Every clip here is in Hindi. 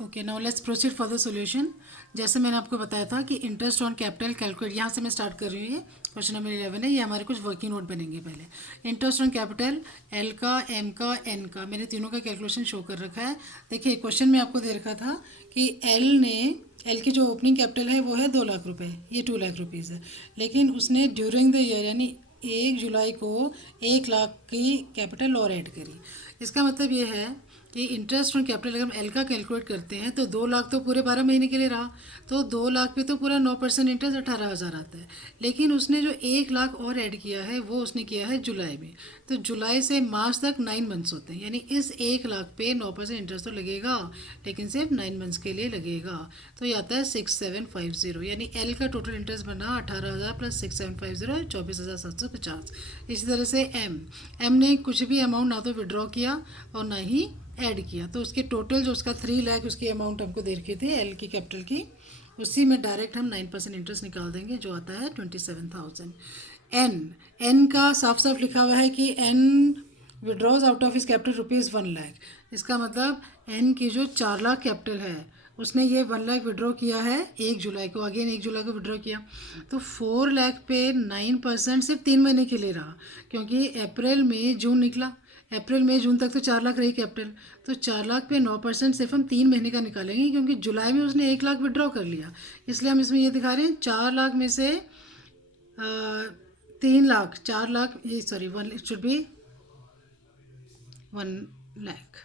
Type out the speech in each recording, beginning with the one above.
Okay, now let's proceed for the solution. जैसे मैंने आपको बताया था कि इंटरेस्ट ऑन कैपिटल कैलकुलेट, यहाँ से मैं स्टार्ट कर रही हूँ। ये क्वेश्चन नंबर 11 है। ये हमारे कुछ वर्किंग नोट बनेंगे। पहले इंटरेस्ट ऑन कैपिटल, एल का, एम का, एन का, मैंने तीनों का कैलकुलेशन शो कर रखा है। देखिए क्वेश्चन में आपको दे रखा था कि एल की जो ओपनिंग कैपिटल है वो है 2 लाख रुपए, ये 2 लाख रुपीज़ है। लेकिन उसने ड्यूरिंग द ईयर यानी 1 जुलाई को 1 लाख की कैपिटल और ऐड करी। इसका मतलब ये है कि इंटरेस्ट ऑन कैपिटल अगर हम एल का कैलकुलेट करते हैं तो 2 लाख तो पूरे 12 महीने के लिए रहा, तो 2 लाख पे तो पूरा 9% इंटरेस्ट 18,000 आता है। लेकिन उसने जो 1 लाख और ऐड किया है वो उसने किया है जुलाई में। तो जुलाई से मार्च तक 9 मंथ्स होते हैं, यानी इस 1 लाख पे 9% इंटरेस्ट तो लगेगा, लेकिन सिर्फ 9 मंथ्स के लिए लगेगा। तो ये आता है 6750, यानी एल का टोटल इंटरेस्ट बना 18,000 प्लस 6750 24,750। इसी तरह से एम ने कुछ भी अमाउंट ना तो विड्रॉ किया और ना ही ऐड किया, तो उसके टोटल जो उसका 3 लाख उसकी अमाउंट हमको दे रखी थी एल की कैपिटल की, उसी में डायरेक्ट हम 9% इंटरेस्ट निकाल देंगे जो आता है 27,000। एन का साफ साफ लिखा हुआ है कि N withdraws out of his capital ₹1 lakh. इसका मतलब एन की जो 4 लाख कैपिटल है उसने ये 1 लाख विड्रॉ किया है 1 जुलाई को, अगेन 1 जुलाई को विड्रॉ किया। तो 4 लाख पे 9% सिर्फ 3 महीने के लिए रहा, क्योंकि अप्रैल मई जून निकला, अप्रैल मई जून तक तो 4 लाख रही कैपिटल। तो 4 लाख पे 9% सिर्फ हम 3 महीने का निकालेंगे, क्योंकि जुलाई में उसने 1 लाख विड्रॉ कर लिया। इसलिए हम इसमें ये दिखा रहे हैं 4 लाख में से 3 लाख, 4 लाख, ये sorry one, it should be 1 lakh.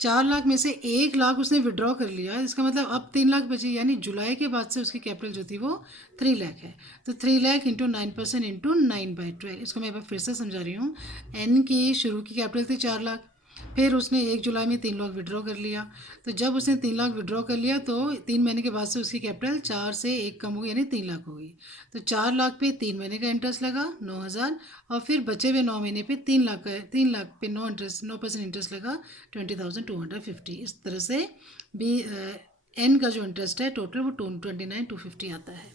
4 lakh में से 1 लाख उसने विड्रॉ कर लिया, इसका मतलब अब 3 लाख बची, यानी जुलाई के बाद से उसकी कैपिटल जो थी वो 3 लाख है। तो 3 लाख इंटू 9% इंटू 9/12। इसको मैं एक बार फिर से समझा रही हूँ। एन की शुरू की कैपिटल थी 4 लाख, फिर उसने 1 जुलाई में 3 लाख विड्रॉ कर लिया। तो जब उसने 3 लाख विड्रॉ कर लिया तो 3 महीने के बाद से उसकी कैपिटल 4 से 1 कम हो गई, यानी 3 लाख हो गई। तो 4 लाख पे 3 महीने का इंटरेस्ट लगा 9,000, और फिर बचे हुए 9 महीने पे 3 लाख का, 3 लाख पे 9% इंटरेस्ट लगा 20,250। इस तरह से बी एन का जो इंटरेस्ट है टोटल वो 29,250 आता है।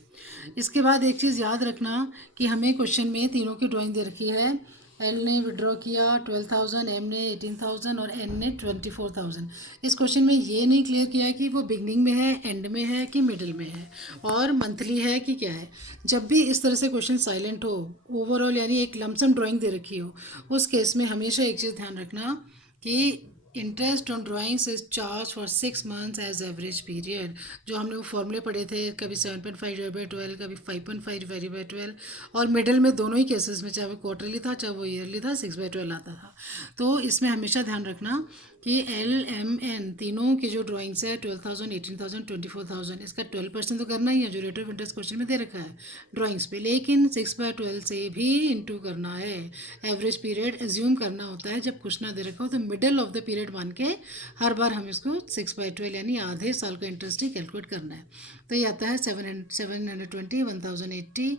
इसके बाद एक चीज़ याद रखना कि हमें क्वेश्चन में तीनों की ड्राइंग दे रखी है। एल ने विड्रॉ किया 12,000, एम ने 18,000 और एन ने 24,000। इस क्वेश्चन में ये नहीं क्लियर किया है कि वो बिगनिंग में है, एंड में है कि मिडिल में है, और मंथली है कि क्या है। जब भी इस तरह से क्वेश्चन साइलेंट हो, ओवरऑल यानी एक लमसम ड्राइंग दे रखी हो, उस केस में हमेशा एक चीज़ ध्यान रखना कि interest on drawings is charge for 6 months as average period. जो हमने वो फॉर्मूले पढ़े थे, कभी 7.5/12, कभी 5.5/12, और मिडिल में दोनों ही केसेस में, चाहे वो क्वार्टरली था चाहे वो ईयरली था, 6/12 आता था। तो इसमें हमेशा ध्यान रखना कि एल एम एन तीनों की जो ड्राइंग्स है 12,000, 18,000, 24,000, इसका 12% तो करना ही है जो रेट ऑफ इंटरेस्ट क्वेश्चन में दे रखा है ड्राइंग्स पे, लेकिन 6/12 से भी इंटू करना है। एवरेज पीरियड एज्यूम करना होता है जब कुछ ना दे रखा हो, तो मिडल ऑफ द पीरियड मान के हर बार हम इसको 6/12 यानी आधे साल का इंटरेस्ट ही कैलकुलेट करना है। तो ये आता है 720, 1,080,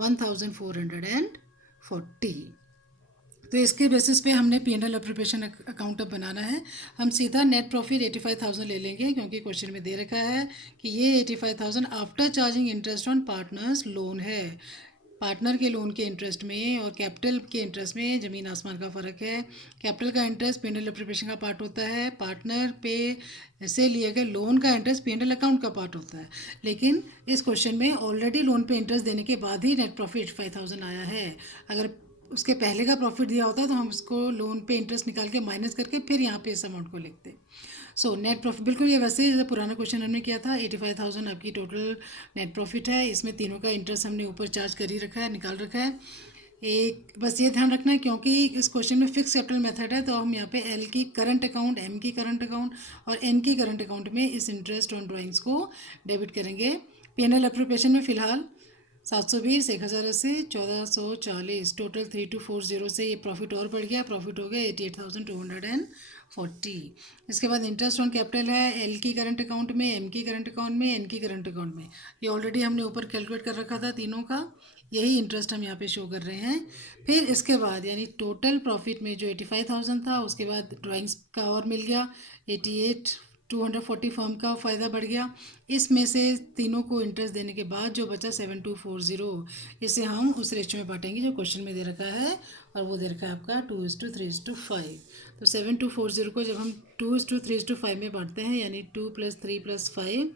1,440। तो इसके बेसिस पे हमने P&L अप्रोप्रिएशन अकाउंट अब बनाना है। हम सीधा नेट प्रॉफिट 85,000 ले लेंगे, क्योंकि क्वेश्चन में दे रखा है कि ये 85,000 after charging interest on partners loan है। पार्टनर के लोन के इंटरेस्ट में और कैपिटल के इंटरेस्ट में ज़मीन आसमान का फ़र्क है। कैपिटल का इंटरेस्ट P&L अप्रोप्रिएशन का पार्ट होता है, पार्टनर पे से लिए गए लोन का इंटरेस्ट P&L अकाउंट का पार्ट होता है। लेकिन इस क्वेश्चन में ऑलरेडी लोन पे इंटरेस्ट देने के बाद ही नेट प्रॉफिट 85,000 आया है। अगर उसके पहले का प्रॉफिट दिया होता तो हम उसको लोन पे इंटरेस्ट निकाल के माइनस करके फिर यहाँ पे इस अमाउंट को लिखते। सो नेट प्रॉफिट बिल्कुल ये वैसे ही जैसे पुराना क्वेश्चन हमने किया था। 85,000 आपकी टोटल नेट प्रॉफिट है। इसमें तीनों का इंटरेस्ट हमने ऊपर चार्ज कर ही रखा है, निकाल रखा है। एक बस ये ध्यान रखना है, क्योंकि इस क्वेश्चन में फिक्स कैपिटल मेथड है, तो हम यहाँ पे एल की करंट अकाउंट, एम की करंट अकाउंट और एन की करंट अकाउंट में इस इंटरेस्ट ऑन ड्राइंग्स को डेबिट करेंगे। P&L अप्रोप्रिएशन में फ़िलहाल 720, 1,080, 1,440, टोटल 3,240 से ये प्रॉफिट और बढ़ गया, प्रॉफिट हो गया 88,240। इसके बाद इंटरेस्ट ऑन कैपिटल है एल की करंट अकाउंट में, एम की करंट अकाउंट में, एन की करंट अकाउंट में। ये ऑलरेडी हमने ऊपर कैलकुलेट कर रखा था तीनों का, यही इंटरेस्ट हम यहाँ पे शो कर रहे हैं। फिर इसके बाद यानी टोटल प्रॉफिट में जो 85,000 था, उसके बाद ड्राइंग्स का और मिल गया 88 240 फर्म का फ़ायदा बढ़ गया। इसमें से तीनों को इंटरेस्ट देने के बाद जो बचा 7240, इसे हम उस रेशियो में बांटेंगे जो क्वेश्चन में दे रखा है, और वो दे रखा है आपका 2:3:5। तो 7240 को जब हम 2:3:5 में बांटते हैं, यानी 2 + 3 + 5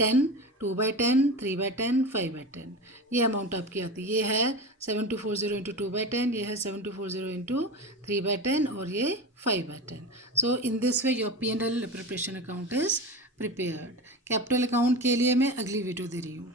10, 2/10, 3/10, 5/10, ये अमाउंट आपकी आती है। ये है 7240 इंटू 2/10, ये है 7240 इंटू 3/10, और ये 5/10। So in this way your P&L preparation account is prepared. Capital account के लिए मैं अगली वीडियो दे रही हूँ।